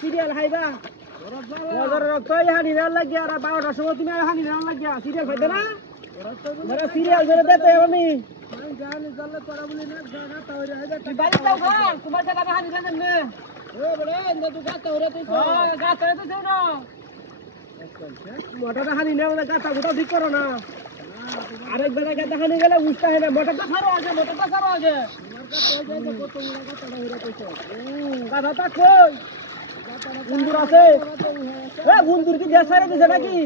serial খাইবা বাজারে রক্তই হানি না লাগিয়া আর 12টার সময় তুমি হানি না লাগিয়া সিরিয়াল খাইতে না বড় সিরিয়াল ধরে দিতে আমি জানি চললে তোরা বলি না গাতা হইরা হাইবা বাড়ি যাও ঘর তোমার জায়গা হানি না নে এ বড় এন্ড তুই গাতা হইরা তুই গাতা হইতে যাও না মোটরটা হানি না মানে গাতা গোটা ঠিক করো না আরেক বেলা গাতা হানি গেলে উঠতে হয় না মোটরটা ছাড়ো আগে গাধাটা কই বন্ধুর আছে এ বন্ধুর কি দেশ ছাড়া দিছে নাকি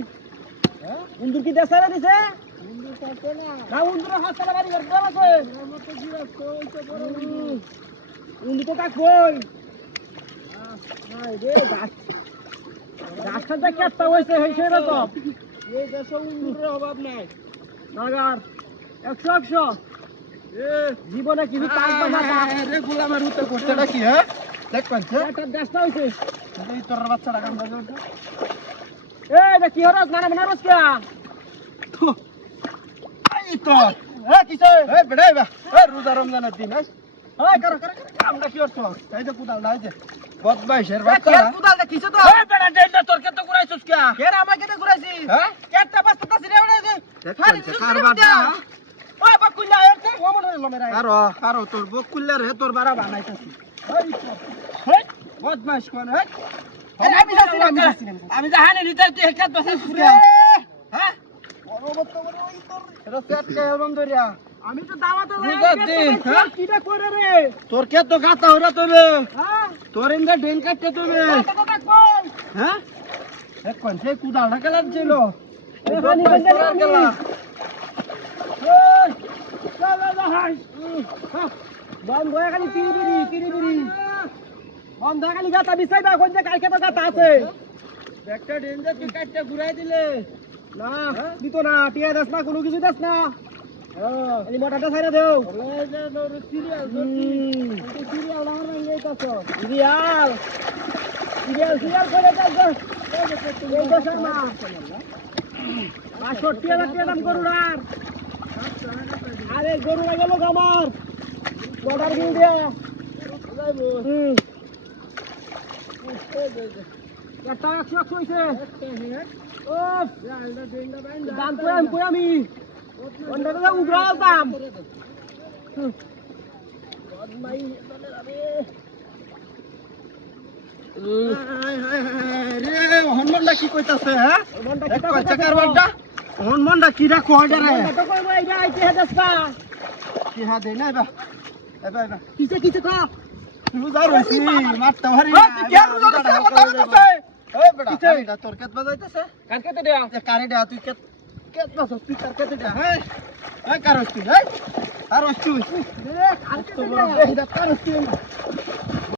বন্ধুর কি দেশ ছাড়া দিছে না বন্ধুর হাসপাতালে বাড়ি ঘর দেওয়া আছে বন্ধু তো তা কই গাছটা কেটটা হয়েছে হয়েছে এরকম এই দেশে বন্ধুর অভাব নাই নাগার 100 জীবনে কিছু থাকবে না রে গোলামের উত্তর করতে নাকি হ্যাঁ দেখ পাচ্ছে একটা দেশটা হইছে এই তোর বাচ্চাটা কাম করে এই এটা কি হরস মানে মানে রস কিয়া এই তো এ কিছে এ বেড়াই বা এ রোজা রমজানের দিন এই করো কামটা কি করছ এই যে কুদাল নাই যে বদমাইশের বাচ্চা কুদালটা কিছে তো এ বেড়া দেইনা তোর কে তো ঘুরাইছস কিয়া কে আমাকে কে ঘুরাইছি হ্যাঁ কেটটা বাস্তা ছিড়ে উড়ে দে কার বাচ্চা ওই বকুল্লা এরতে ও মনে হলো মেরা আরো তোর বকুল্লা রে তোর বাড়া বানাইতাছি ওই হে বদমাশ কোন হে আমি যা হানি দিতে তুই হেকাত বসে হ্যাঁ পরবত তো ওই তোর এটা সেট কে বন্ধুরিয়া আমি তো দাওয়াত দিন হ্যাঁ কিটা করে রে তোর কে তো গাতা হইরা তবে হ্যাঁ তোর ইন্দা ডেন কাটতে তবে হ্যাঁ এক কোন সে কুদালটা কেলা ছিল এই হানি গেলা গেলা বন্ধ হয়ে খালি পিরিবিরি বন্ধ হয়ে খালি গাতা বিছাইবা কোন যে কালকে তো গাতা আছে একটা ডেঞ্জার তুই কাটটা ঘুরাই দিলে না দিত না টিয়া দাস না কোনো কিছু দাস না এই মোটাটা ছাইরা দেও সিরিয়াল সিরিয়াল আমার নাই এই কাছে সিরিয়াল করে দাও এই দশার মা ৬৫,০০০ টাকা দাম গরুড়ার আরে গরুড়া গেল আমার বর্ডার বিল দিয়া একটা ১০০ হইছে ও দাম তো আমি অন্যটা উগরাল দাম বদমাই রে হনুমানটা কি কইতাছে হ্যাঁ কইছে কারবারটা হনুমানটা কি রা কয় রে তো কইবো এইটা আইতে হেদাসপা কি হা দেই না এবা কিছে কা রোজার হইছি মারতে পারি না তুই কে রোজার কথা বলতেছে এই বেটা কারিটা তোর কেত বাজাইতেছে কার কেতে দেয়া কারি দেয়া তুই কেত বাজাস তুই কার কেতে দেয়া এই কারস তুই এই কারস তুই রে কার কেতে দেয়া এই কারস তুই